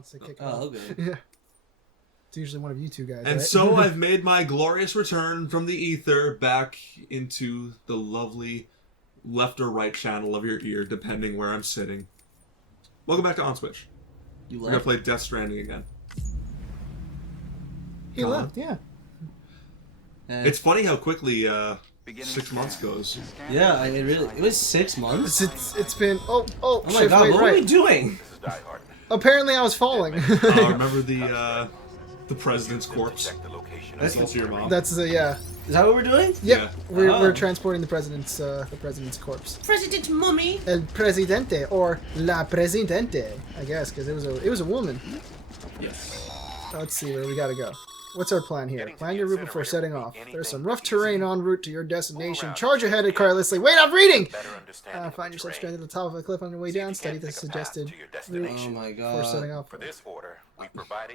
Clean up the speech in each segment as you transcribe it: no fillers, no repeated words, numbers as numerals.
wants to kick it Oh, off. okay. Yeah. It's usually one of you two guys. And right? so I've made my glorious return from the ether back into the lovely left or right channel of your ear, depending where I'm sitting. Welcome back to OnSwitch. You We're gonna left? play Death Stranding again. He left, yeah. It's funny how quickly 6 months goes. Yeah, it was 6 months. It's been Oh my shift, god, wait, what right. are we doing? Apparently I was falling. Remember the president's corpse? That's also your mom. That's yeah. Is that what we're doing? Yep. Yeah. We're transporting the president's corpse. President Mummy. El Presidente or La Presidente, I guess, because it was a woman. Yes. Let's see where we gotta go. What's our plan here? Plan your route before setting off. There's some rough terrain en route to your destination. Charge ahead carelessly. Wait, I'm reading! Find yourself stranded at the top of a cliff on your way down. Study the suggested route Oh my before god. setting off. For this order, we provided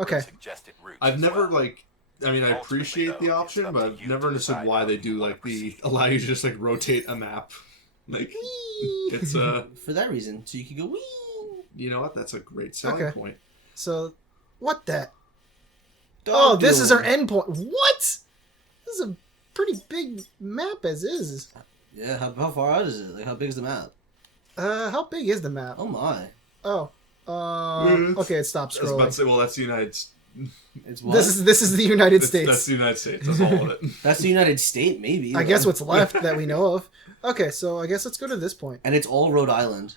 Okay. suggested routes. I've never I appreciate the option, but I've never understood why they do allow you to just rotate a map. It's For that reason, so you can go wee. you know what? That's a great selling point. So, what the? Oh, this is our endpoint. What? This is a pretty big map as is. Yeah, how far out is it? Like, how big is the map? How big is the map? Oh my. Oh. Okay, it stopped I was about to scrolling. say, well, that's the United States. It's what? This is the United States. That's the United States. That's all of it. That's the United States, maybe. I guess what's left that we know of. Okay, so I guess let's go to this point. And it's all Rhode Island.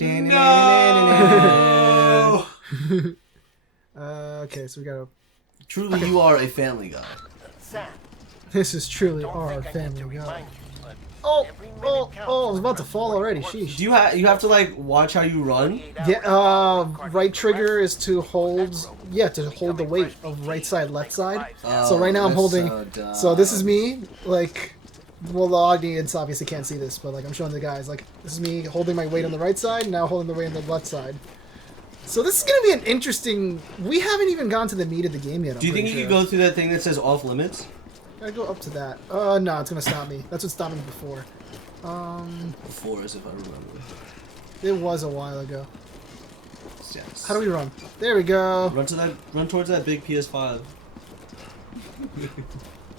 No! Okay, so we gotta. Truly, you are a family guy. This is truly our family guy. Oh, I was about to fall already. Sheesh. Do you have to watch how you run? Yeah. Right trigger is to hold. Yeah, to hold the weight of right side, left side. So right now I'm that's holding. so dumb. So this is me. Well, the audience obviously can't see this, but I'm showing the guys. This is me holding my weight on the right side, now holding the weight on the left side. So this is gonna be an interesting. We haven't even gone to the meat of the game yet. Do you think you could go through that thing that says off limits? Gotta go up to that. No, it's gonna stop me. That's what stopped me before. Before, as if I remember. It was a while ago. Yes. How do we run? There we go. Run towards that big PS5.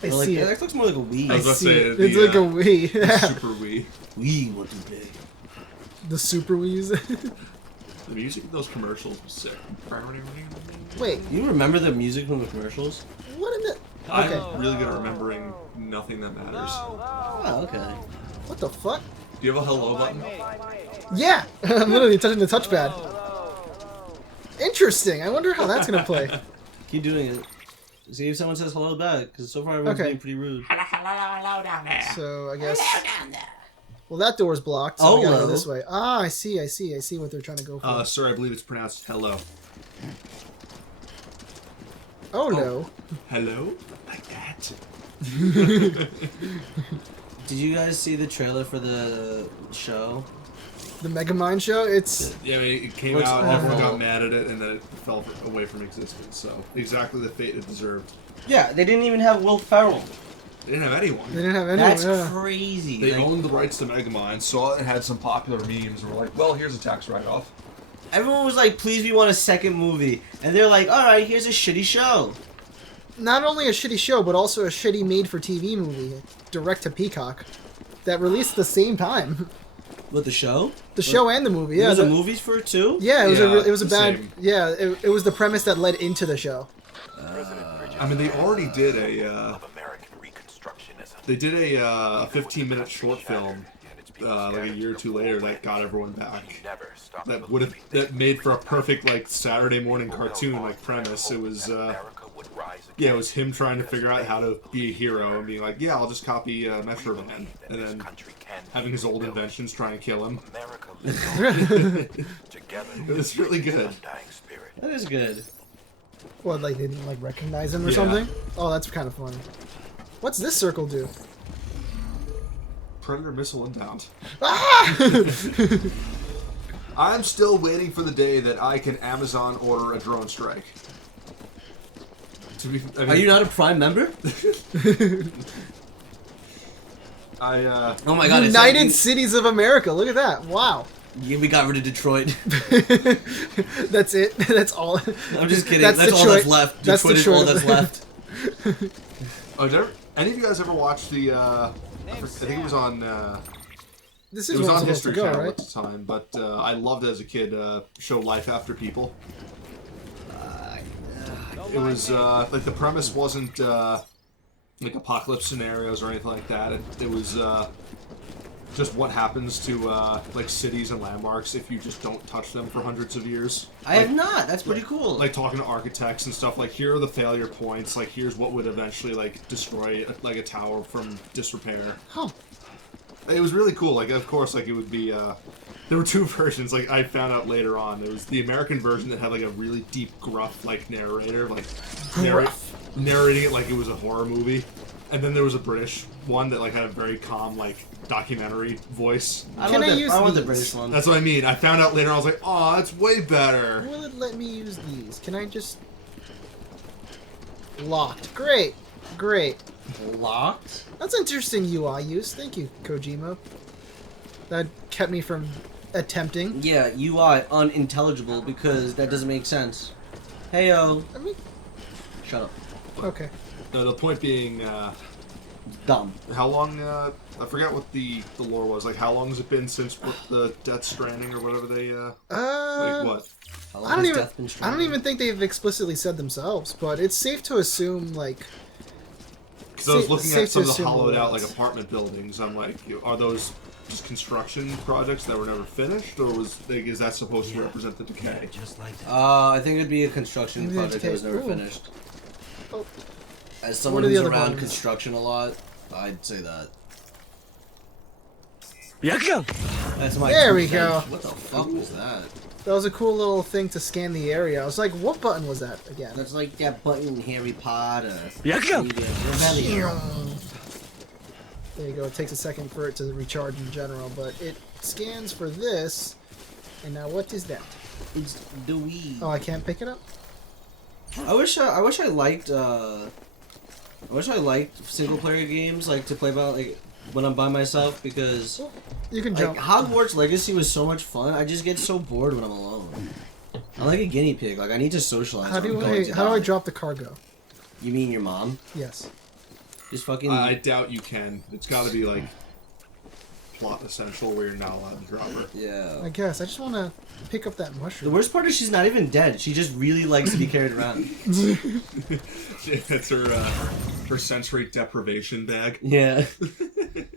I Or see it. That looks more like a Wii. I was about to say, It's like a Wii. Super Wii. Wii, what is big? The Super Wii's. The music in those commercials was sick. Wait, You remember the music from the commercials? what in the? Okay. I'm really good at remembering nothing that matters. Oh, okay. What the fuck? Do you have a hello button? Yeah, I'm literally touching the touchpad. Interesting. I wonder how that's gonna play. Keep doing it. See if someone says hello back, because so far everyone's Okay. being pretty rude. Hello down there. So I guess. down there. Well, that door's blocked. So we gotta go Hello. this way. Ah, I see what they're trying to go for. Sir, I believe it's pronounced hello. Oh no. Hello? Like that? Did you guys see the trailer for the show? The Megamind show. It's Yeah, I mean, it came Looks out, everyone awful. got mad at it, and then it fell away from existence. So, exactly the fate it deserved. Yeah, they didn't even have Will Ferrell. They didn't have anyone. they didn't have anyone. That's Yeah. crazy. They Like, owned the rights to Megamind, saw it, and had some popular memes, and were like, well, here's a tax write-off. everyone was like, please, we want a second movie. And they're like, alright, here's a shitty show. Not only a shitty show, but also a shitty made-for-TV movie, direct to Peacock, that released at the same time. What, the show? The show and the movie. Yeah. There's a the- movies for it too? Yeah, it was a the bad. same. Yeah, it was the premise that led into the show. I mean, they already did a, of American Reconstructionism. they did a 15-minute short film, like a year or two later, that got everyone back. Never stop That made for a perfect, Saturday morning cartoon, premise. It was, America would rise yeah, it was him trying to figure out how to be a hero and being like, yeah, I'll just copy Metro Man, and then having his old inventions try and kill him. America lives together. It was really good. Undying spirit. That is good. What, they didn't recognize him or Yeah. something? Oh, that's kind of funny. What's this circle do? Predator missile inbound. Ah! I'm still waiting for the day that I can Amazon order a drone strike. Are you not a Prime member? I Oh my god, United Cities of America. Look at that. Wow. Yeah, we got rid of Detroit. That's it. That's all. I'm just kidding. That's That's all Detroit. that's left. That's Detroit is all Detroit. that's left. Oh, any of you guys ever watch the? I think it was on. This It is was where on I'm supposed to History go, Channel right? at the time, but I loved as a kid show Life After People. It was like the premise wasn't like apocalypse scenarios or anything like that. It was just what happens to like cities and landmarks if you just don't touch them for hundreds of years. I have not. That's pretty cool. Like talking to architects and stuff. Like here are the failure points. Like here's what would eventually like destroy like a tower from disrepair. Huh. It was really cool. Like, of course, like it would be. There were two versions. Like I found out later on, there was the American version that had like a really deep, gruff, like narrator, like narrating it like it was a horror movie, and then there was a British one that like had a very calm, like documentary voice. I Can want I the, use I want the these? British one. That's what I mean. I found out later. I was like, oh, that's way better. Will it let me use these? Can I just... Locked. Great. Great. Locked? That's interesting UI use. Thank you, Kojima. That kept me from attempting. Yeah, UI unintelligible because that doesn't make sense. Heyo. I mean, Shut up. okay. No, the point being, Dumb. how long? I forgot what the lore was. Like, how long has it been since the Death Stranding or whatever they? Like what? How long I don't has even. Death been I don't stranded? even think they've explicitly said themselves, but it's safe to assume like. Because I was looking safe at some to of the assume hollowed out was. like apartment buildings. I'm like, are those just construction projects that were never finished, or was like, is that supposed to represent the decay? I think it'd be a construction Maybe project that was never Ooh. finished. Oh. As someone are the who's other around buttons? construction a lot, I'd say that. 100 That's my There 2 we go. cents. What the fuck was that? That was a cool little thing to scan the area. I was like, what button was that again? That's like that button in Harry Potter. Yakuza. Rebellion. There you go. It takes a second for it to recharge in general, but it scans for this. And now what is that? It's the Wii. Oh, I can't pick it up? I wish I liked single player games like to play about like when I'm by myself because You can like jump. Hogwarts Legacy was so much fun. I just get so bored when I'm alone. I'm like a guinea pig. Like I need to socialize. How or I'm do going I to how do I die. drop the cargo? You mean your mom? Yes. Just fucking. I doubt you can. It's got to be like plot essential where you're not allowed to drop her. Yeah. I guess. I just want to pick up that The mushroom. worst part is she's not even dead. She just really likes to be carried around. That's her sensory deprivation bag. Yeah.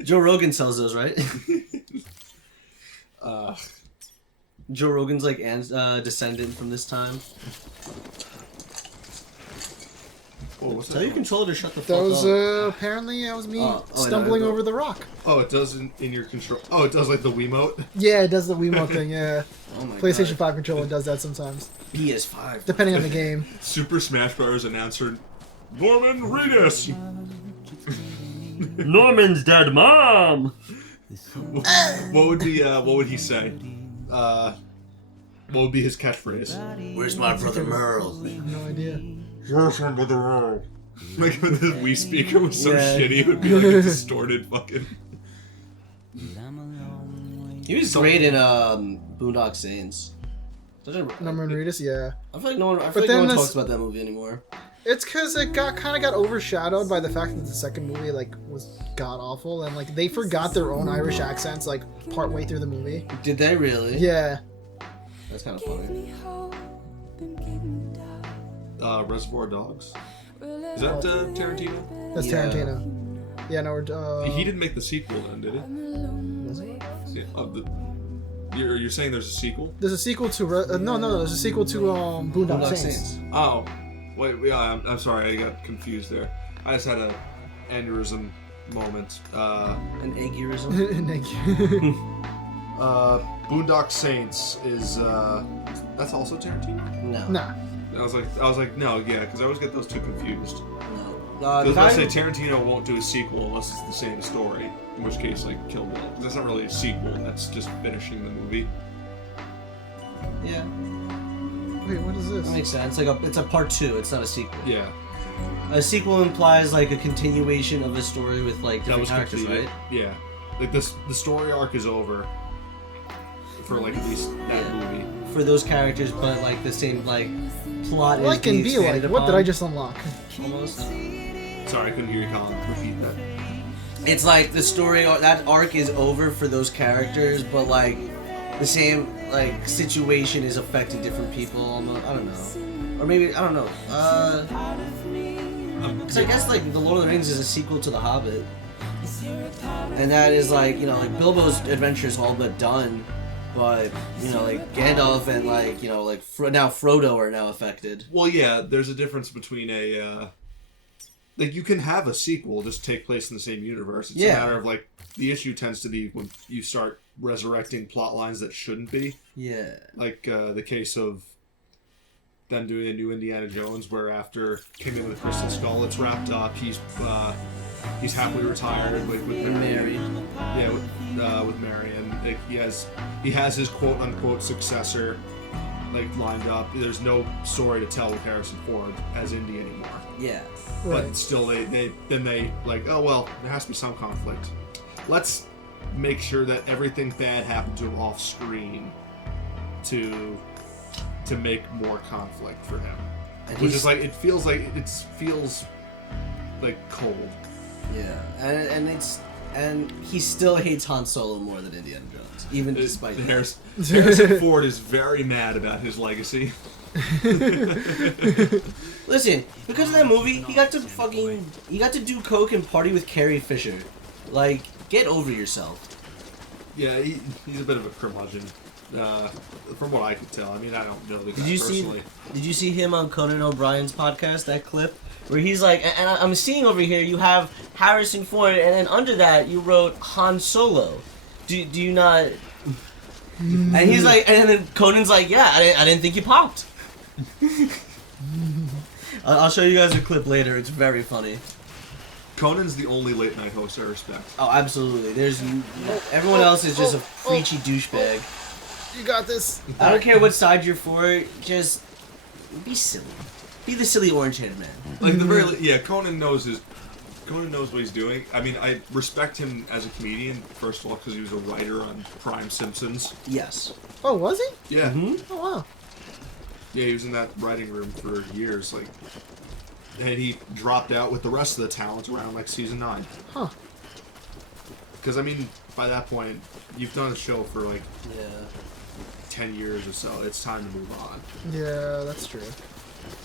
Joe Rogan sells those, right? Joe Rogan's like descendant from this time. Oh, what's Tell your that? controller to shut the fuck That was, up. apparently, that was me Oh, stumbling no, no. over the rock. Oh, it does in your control. Oh, it does like the Wiimote. Yeah, it does the Wiimote thing, yeah. Oh my PlayStation God. 5 controller does that sometimes. PS5. Depending on the game. Super Smash Bros. Announcer Norman Reedus. Norman's dead mom. What would he say? What would be his catchphrase? Where's my brother Merle? No idea. Like when the Wii speaker was so Yeah. shitty, it would be like a distorted fucking. He was great in Boondock Saints. Such a- Norman Reedus, yeah. I feel like no one. I But feel like then no one this- talks about that movie anymore. It's because it kind of got overshadowed by the fact that the second movie like was god awful and like they forgot their own Irish accents like partway through the movie. Did they really? Yeah. That's kind of funny. Reservoir Dogs. Is that Tarantino? That's Yeah. Tarantino. Yeah, no, we're He didn't make the sequel then, did he? was it? Yeah, you're saying there's a sequel? There's a sequel to no, there's a sequel to Boondock Boondock Saints. Saints. Oh, wait, yeah, I'm sorry, I got confused there. I just had a aneurysm moment. An agurism. Thank you. Boondock Saints is that's also Tarantino. No. Nah. I was like, no, yeah, because I always get those two confused. No. The Because I guy say Tarantino won't do a sequel unless it's the same story. In which case, like Kill Bill, 'cause that's not really a sequel. That's just finishing the movie. yeah, Wait, what is that this? makes sense. It's a part 2. It's not a sequel. Yeah, A sequel implies like a continuation of a story with like that different was characters, completed. right? Yeah, like the story arc is over for like at least that movie. for those characters, but like the same like plot. Like is being and be like, expanded what did upon, I just unlock? almost? Sorry, I couldn't hear you, Colin. Repeat that. It's like the story or that arc is over for those characters, but like the same like situation is affecting different people. Almost, I don't know, or maybe I don't know. Because I guess like the Lord of the Rings is a sequel to The Hobbit, and that is like like Bilbo's adventure is all but done, but like Gandalf and like like now Frodo are now affected. Well, yeah, there's a difference between a like you can have a sequel just take place in the same universe. It's a matter of like the issue tends to be when you start resurrecting plot lines that shouldn't be. Yeah. Like the case of them doing a new Indiana Jones, where after Kingdom of the Crystal Skull, it's wrapped up. He's happily retired with Mary. Yeah, with Mary, and like, he has his quote unquote successor like lined up. There's no story to tell with Harrison Ford as Indy anymore. Yeah. Right. But still, they like, oh well, there has to be some conflict. Let's make sure that everything bad happened to him off screen to make more conflict for him. And Which is like it feels like cold. Yeah, and he still hates Han Solo more than Indiana Jones, even despite that. Harrison Ford is very mad about his legacy. Listen, because of that movie, he got to do coke and party with Carrie Fisher. Like, get over yourself. Yeah, he's a bit of a curmudgeon. From what I could tell. I mean, I don't know the guy personally. Did you see him on Conan O'Brien's podcast? That clip where he's like, and I'm seeing over here you have Harrison Ford, and then under that you wrote Han Solo. Do you not? And he's like, and then Conan's like, yeah, I didn't think you popped. I'll show you guys a clip later. It's very funny. Conan's the only late night host I respect. Oh, absolutely. There's everyone else is just a preachy douchebag. You got this. I don't care what side you're for. Just be silly. Be the silly orange-haired man. Like the very Conan knows what he's doing. I mean, I respect him as a comedian first of all because he was a writer on Prime Simpsons. Yes. Oh, was he? Yeah. Mm-hmm. Oh wow. Yeah, he was in that writing room for years. Like, and he dropped out with the rest of the talent around like season 9. Huh. Because I mean, by that point, you've done a show for like Yeah. 10 years or so. It's time to move on. Yeah, that's true.